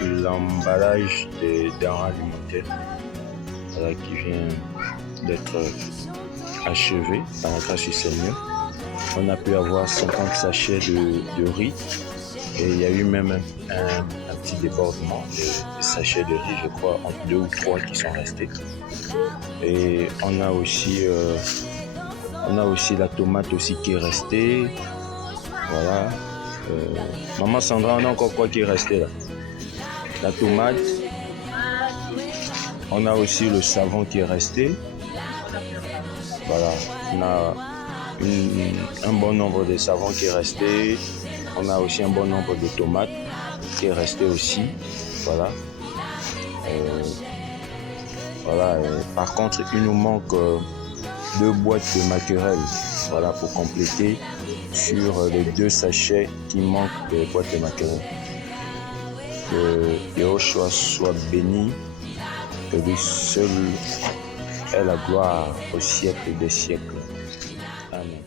l'emballage des denrées alimentaires qui vient d'être achevé dans la grâce du Seigneur. On a pu avoir 50 sachets de riz et il y a eu même un petit débordement de sachets de riz, je crois, entre 2 ou 3 qui sont restés. Et on a aussi la tomate aussi qui est restée. Voilà. Maman Sandra, on a encore quoi qui est resté là? La tomate. On a aussi le savon qui est resté. Voilà. On a un bon nombre de savons qui est resté. On a aussi un bon nombre de tomates qui est resté aussi. Voilà. Par contre, il nous manque 2 boîtes de mackerel. Voilà, pour compléter sur les 2 sachets qui manquent de boîtes de mackerel. Que Yahushua soit béni, que lui seul est la gloire au siècle des siècles. Amen.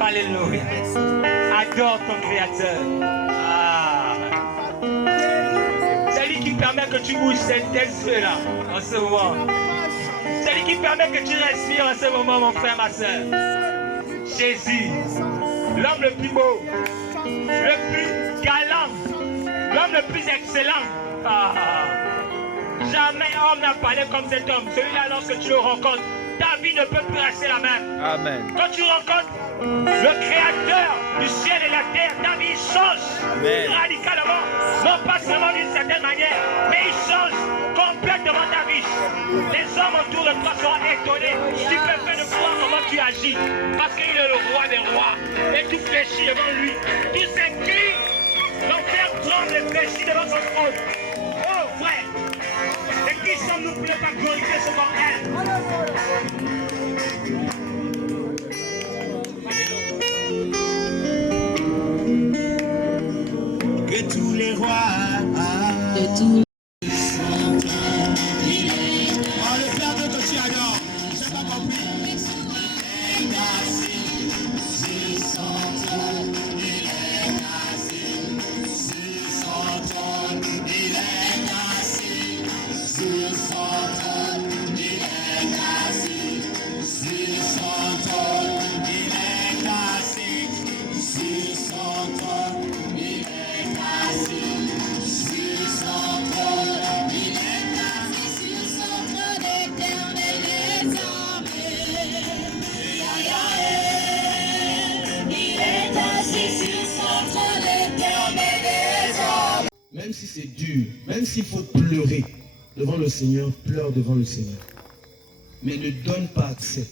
Alléluia. Adore ton Créateur. C'est lui qui permet que tu bouges tes yeux là, en ce moment. C'est lui qui permet que tu respires en ce moment, mon frère, ma soeur. Jésus, l'homme le plus beau, le plus galant, l'homme le plus excellent. Jamais homme n'a parlé comme cet homme. Celui-là, lorsque tu le rencontres, ta vie ne peut plus rester la même. Amen. Quand tu rencontres le Créateur du ciel et la terre, ta vie change. Amen. Radicalement. Non pas seulement d'une certaine manière, mais il change complètement ta vie. Les hommes autour de toi seront étonnés, stupéfaits de voir comment tu agis. Parce qu'il est le roi des rois. Et tout fléchit devant lui. Tout s'incline. L'enfer tremble et fléchit devant son trône. Oh frère, et qui sommes-nous pour ne pas glorifier ce nom? Que tous les rois, que tous le Père de que tu adores, j'ai pas compris. Même si c'est dur, même s'il faut pleurer devant le Seigneur, pleure devant le Seigneur. Mais ne donne pas accès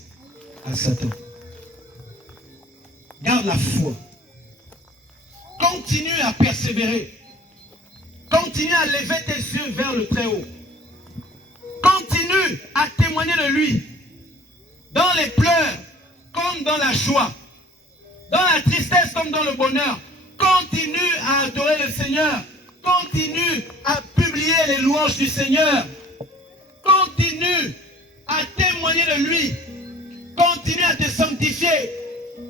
à Satan. Garde la foi. Continue à persévérer. Continue à lever tes yeux vers le Très-Haut. Continue à témoigner de lui. Dans les pleurs, comme dans la joie. Dans la tristesse, comme dans le bonheur. Continue à adorer le Seigneur. Continue à publier les louanges du Seigneur. Continue à témoigner de lui. Continue à te sanctifier.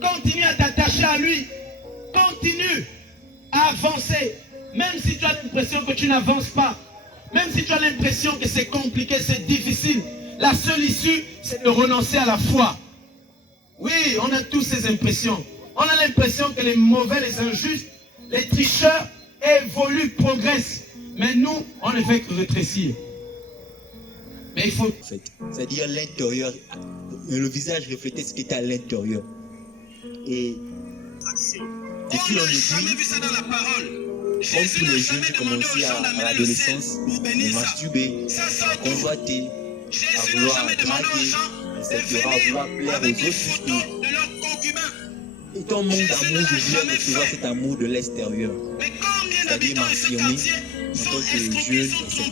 Continue à t'attacher à lui. Continue à avancer. Même si tu as l'impression que tu n'avances pas. Même si tu as l'impression que c'est compliqué, c'est difficile. La seule issue, c'est de renoncer à la foi. Oui, on a tous ces impressions. On a l'impression que les mauvais, les injustes, les tricheurs évoluent, progressent. Mais nous, on ne fait que rétrécir. Mais il faut... C'est-à-dire l'intérieur, le visage reflétait ce qui était à l'intérieur. Et de fil en aiguille, comme tous les jeunes, j'ai commencé à l'adolescence à masturber, à convoiter, à vouloir draguer, etc., à vouloir plaire aux autres. Étant manque d'amour, je voulais recevoir cet amour de l'extérieur. C'est-à-dire m'affirmer en tant que jeune, etc.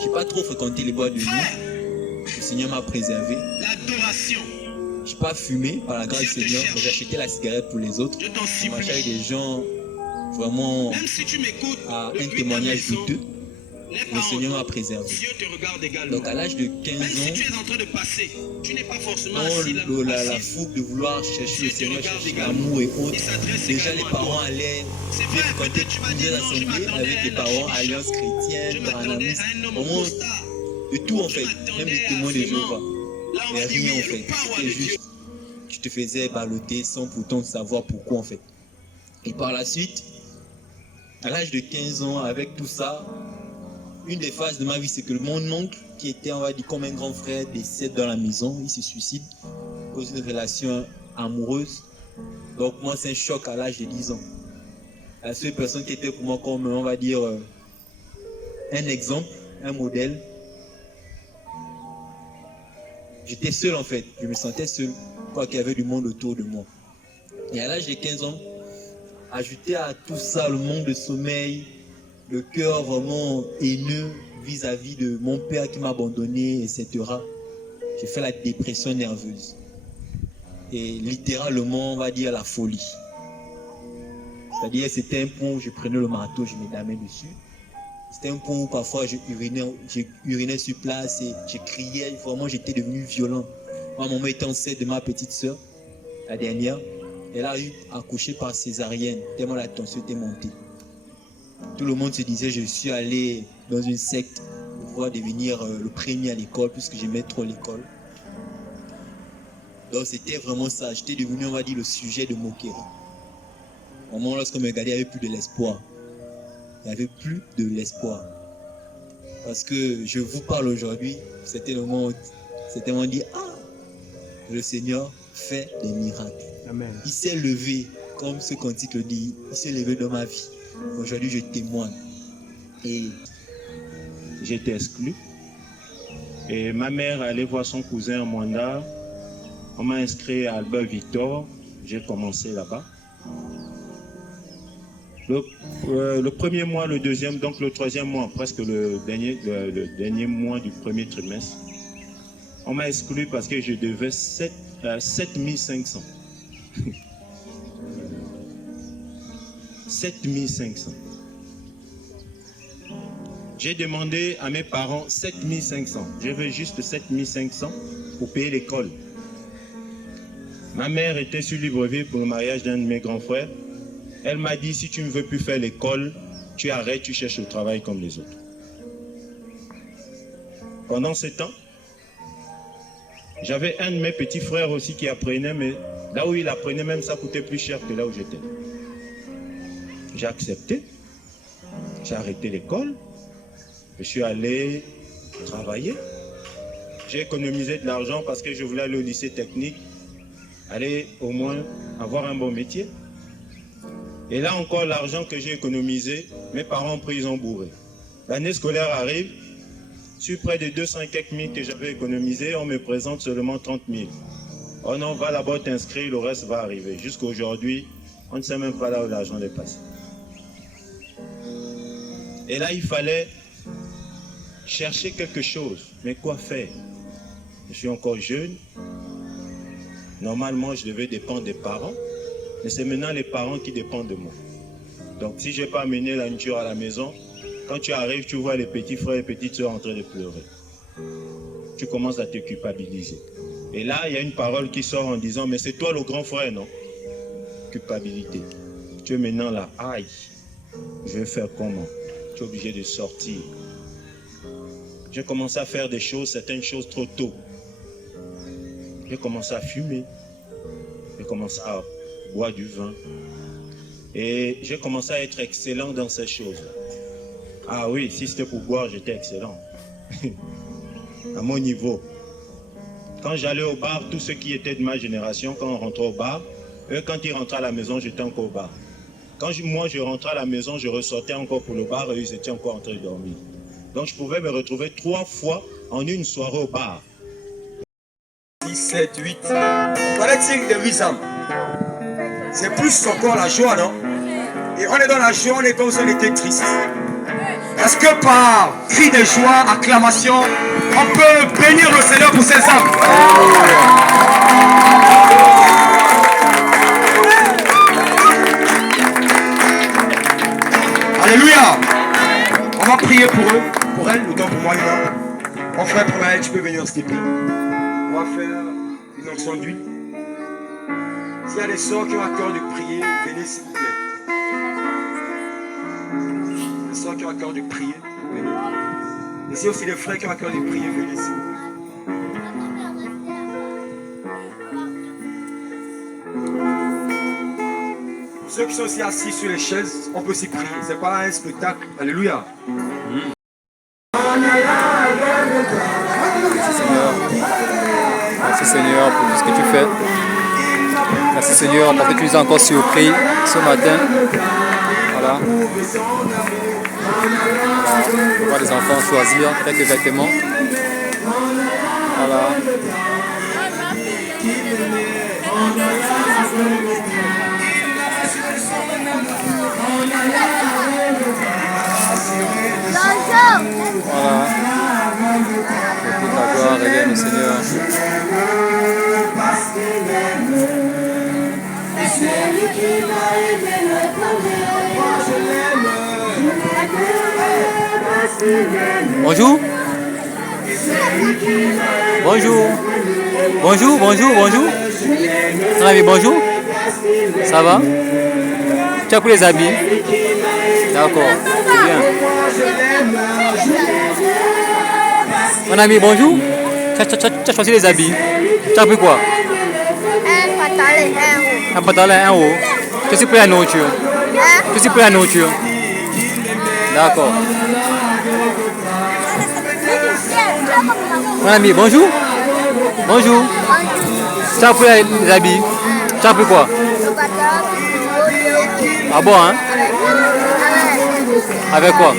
Je n'ai pas trop fréquenté les boîtes de nuit. Le Seigneur m'a préservé. Je n'ai pas fumé par la grâce du Seigneur, mais j'achetais la cigarette pour les autres. Je marchais avec des gens vraiment à un témoignage douteux. le Seigneur m'a préservé. Dieu te regarde également. Donc à l'âge de 15 Même si tu ans, es en train de passer, tu n'es pas forcément dans assis là. la fougue de vouloir chercher le Seigneur, chercher l'amour et autres, déjà les parents allaient fréquenter plusieurs assemblées avec les parents, alliance chrétienne, paranamisme, vraiment de tout en fait, même des témoins de Jéhovah. Mais rien en fait, c'était juste, tu te faisais balloter sans pourtant savoir pourquoi en fait. Et par la suite, à l'âge de 15 ans, avec tout ça, une des phases de ma vie, c'est que mon oncle, qui était, on va dire, comme un grand frère, décède dans la maison, il se suicide, à cause d'une relation amoureuse. Donc moi, c'est un choc à l'âge de 10 ans. La seule personne qui était pour moi comme, on va dire, un exemple, un modèle. J'étais seul en fait, je me sentais seul, quoi qu'il y avait du monde autour de moi. Et à l'âge de 15 ans, ajouté à tout ça, le manque de sommeil, le cœur vraiment haineux vis-à-vis de mon père qui m'a abandonné, etc. J'ai fait la dépression nerveuse. Et littéralement, on va dire la folie. C'est-à-dire, c'était un point où je prenais le marteau, je me damais dessus. C'était un point où parfois je urinais sur place et je criais. Vraiment, j'étais devenu violent. Ma maman était enceinte de ma petite soeur, la dernière. Elle a eu accouché par césarienne, tellement la tension était montée. Tout le monde se disait, je suis allé dans une secte pour pouvoir devenir le premier à l'école, puisque j'aimais trop l'école. Donc c'était vraiment ça. J'étais devenu, on va dire, le sujet de moquerie. Au moment lorsqu'on me regardait, il n'y avait plus de l'espoir. Il n'y avait plus de l'espoir. Parce que je vous parle aujourd'hui, c'était le moment où on dit, ah, le Seigneur fait des miracles. Amen. Il s'est levé, comme ce cantique le dit, il s'est levé dans ma vie. Aujourd'hui, je témoigne. Et j'étais exclu. Et ma mère allait voir son cousin à Mwanda. On m'a inscrit à Albert Victor. J'ai commencé là-bas. Le premier mois, le deuxième, donc le troisième mois, presque le dernier mois du premier trimestre, on m'a exclu parce que je devais 7500. 7500. J'ai demandé à mes parents 7500. Je veux juste 7500 pour payer l'école. Ma mère était sur Libreville pour le mariage d'un de mes grands frères. Elle m'a dit, si tu ne veux plus faire l'école, tu arrêtes, tu cherches le travail comme les autres. Pendant ce temps, j'avais un de mes petits frères aussi qui apprenait, mais là où il apprenait, même ça coûtait plus cher que là où j'étais. J'ai accepté, j'ai arrêté l'école, je suis allé travailler. J'ai économisé de l'argent parce que je voulais aller au lycée technique, aller au moins avoir un bon métier. Et là encore, l'argent que j'ai économisé, mes parents ont pris, ils ont bourré. L'année scolaire arrive, sur près de 200 et quelques mille que j'avais économisé, on me présente seulement 30 000. Oh non, va là-bas t'inscrire, le reste va arriver. Jusqu'à aujourd'hui, on ne sait même pas là où l'argent est passé. Et là, il fallait chercher quelque chose. Mais quoi faire? Je suis encore jeune. Normalement, je devais dépendre des parents. Mais c'est maintenant les parents qui dépendent de moi. Donc, si je n'ai pas amené la nourriture à la maison, quand tu arrives, tu vois les petits frères et petites soeurs en train de pleurer. Tu commences à te culpabiliser. Et là, il y a une parole qui sort en disant, mais c'est toi le grand frère, non? Culpabilité. Tu es maintenant là, aïe, je vais faire comment? Tu es obligé de sortir. J'ai commencé à faire des choses, certaines choses trop tôt. J'ai commencé à fumer. J'ai commencé à boire du vin. Et j'ai commencé à être excellent dans ces choses-là. Ah oui, si c'était pour boire, j'étais excellent. À mon niveau. Quand j'allais au bar, tous ceux qui étaient de ma génération, quand on rentrait au bar, eux, quand ils rentraient à la maison, j'étais encore au bar. Quand moi, je rentrais à la maison, je ressortais encore pour le bar et ils étaient encore en train de dormir. Donc, je pouvais me retrouver 3 fois en une soirée au bar. 6, 7, 8. Paraît-il de 8 ans. C'est plus encore la joie, non? Et on est dans la joie, on est comme si on était triste. Est-ce que par cri de joie, acclamation, on peut bénir le Seigneur pour ses âmes? Alléluia. On va prier pour eux. temporel, le temps pour moi est là. Mon frère Promaël, tu peux venir s'il te plaît. On va faire une onction d'huile. S'il y a des sœurs qui ont à cœur de prier, venez s'il vous plaît. Les sœurs qui ont à cœur de prier, venez. Et s'il y a aussi des frères qui ont à cœur de prier, venez s'il vous plaît. Ceux qui sont aussi assis sur les chaises, on peut s'y prier. C'est pas un spectacle. Alléluia. Merci Seigneur pour tout ce que tu fais. Merci Seigneur parce que tu nous as encore surpris ce matin. Voilà. On voit les enfants choisir quelques vêtements. Voilà. Voilà. Que toute la gloire revienne au Seigneur. Bonjour. Bonjour. Bonjour, bonjour, bonjour. Mon ami, bonjour. Ça va? Tu as pris les habits? D'accord, c'est bien. Mon ami, bonjour. Tu as choisi les habits. Tu as pris quoi? Un pantalon, un haut. Tu suis pris la nourriture. Tu suis pris la nourriture. D'accord. Mon ami, bonjour. Bonjour. Tu as pris les habits. Tu as pris quoi? Ah bon, hein? Avec quoi?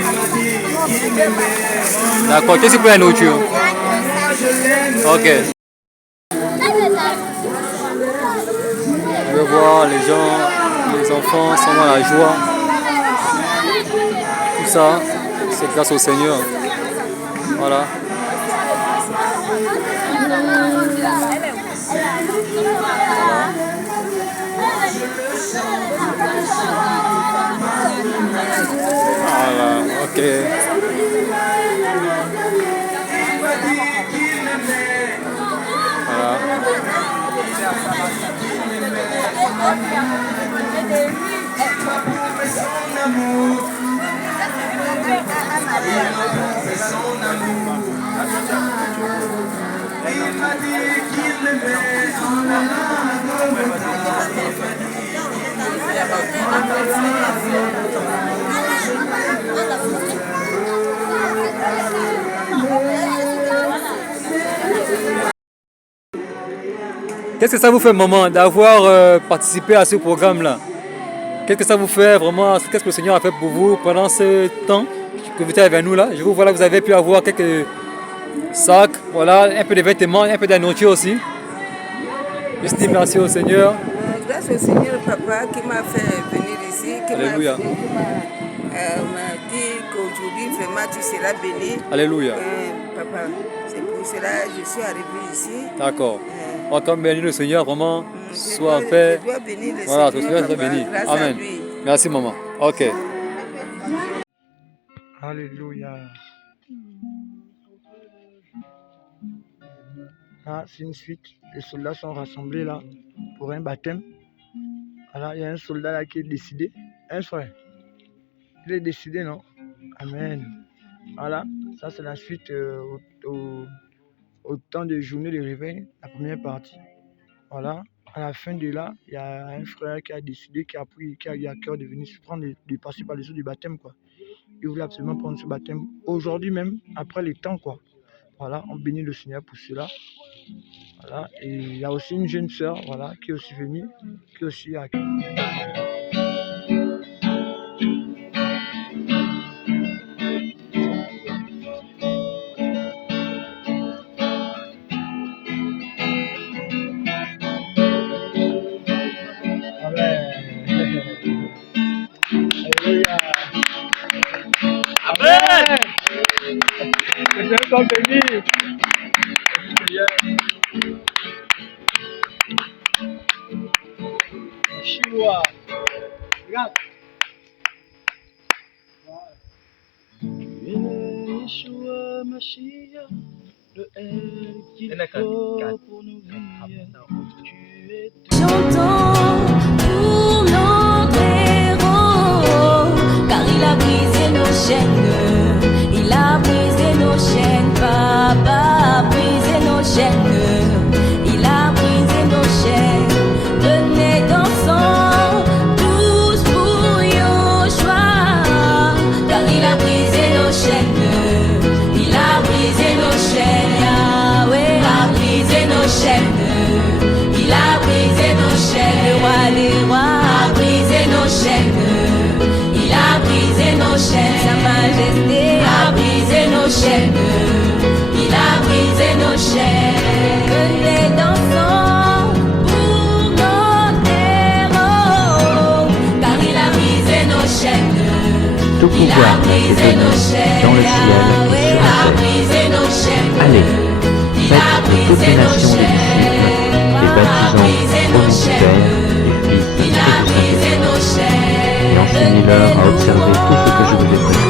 D'accord, tu sais pour la nourriture. Ok. Je veux voir les gens, les enfants sont dans la joie. Tout ça, c'est grâce au Seigneur. Voilà. Voilà, ok. Voilà. Qu'est-ce que ça vous fait, maman, d'avoir participé à ce programme-là? Qu'est-ce que ça vous fait vraiment? Qu'est-ce que le Seigneur a fait pour vous pendant ce temps que vous étiez avec nous là? Je vous vois là, vous avez pu avoir quelques sacs, voilà, un peu de vêtements, un peu de nourriture aussi. Je dis merci au Seigneur. Grâce au Seigneur, papa, qui m'a fait venir ici, qui Alléluia. m'a dit qu'aujourd'hui, vraiment, tu seras béni. Alléluia. Papa, c'est pour cela que je suis arrivé ici. D'accord. On va bénir le Seigneur, vraiment, soit en paix. Je dois bénir le Voilà, Seigneur, le Seigneur soit papa, béni. grâce à Amen. lui. Merci, maman. Ok. Alléluia. Là, c'est une suite. Les soldats sont rassemblés là pour un baptême. Alors, il y a un soldat là qui est décidé. Un frère. Il est décidé, non? Amen. Voilà, ça c'est la suite au temps de journée de réveil, la première partie. Voilà, à la fin de là, il y a un frère qui a décidé, qui a eu à cœur de venir se prendre, de passer par les eaux du baptême, quoi. Il voulait absolument prendre ce baptême aujourd'hui même, après les temps, quoi. Voilà, on bénit le Seigneur pour cela. Voilà, et il y a aussi une jeune sœur, voilà, qui est aussi venue, qui est aussi à... Amen. Le Seigneur soit béni. Yeshua. Regarde. Yeshua. Chantons pour notre héros, car il a brisé nos chaînes, il a brisé nos chaînes, papa a brisé nos chaînes, il a brisé nos chaînes. Venez dansons tous pour Yoshua, car il a brisé nos chaînes, il a brisé nos chaînes, Yahweh a brisé nos chaînes. Il a brisé nos chaînes, le roi des rois a brisé nos chaînes. Il a brisé nos chaînes, sa majesté a brisé nos chaînes. Il a brisé nos chaînes. Venez dansons pour notre héros, car il a brisé nos chaînes. Tout pouvoir m'a été donné dans le ciel et sur la terre. Allez, faites de toutes les nations des disciples, les baptisant au nom du Père, du Fils et du Saint-Esprit, et enseignez-leur à observer tout ce que je vous ai prescrit.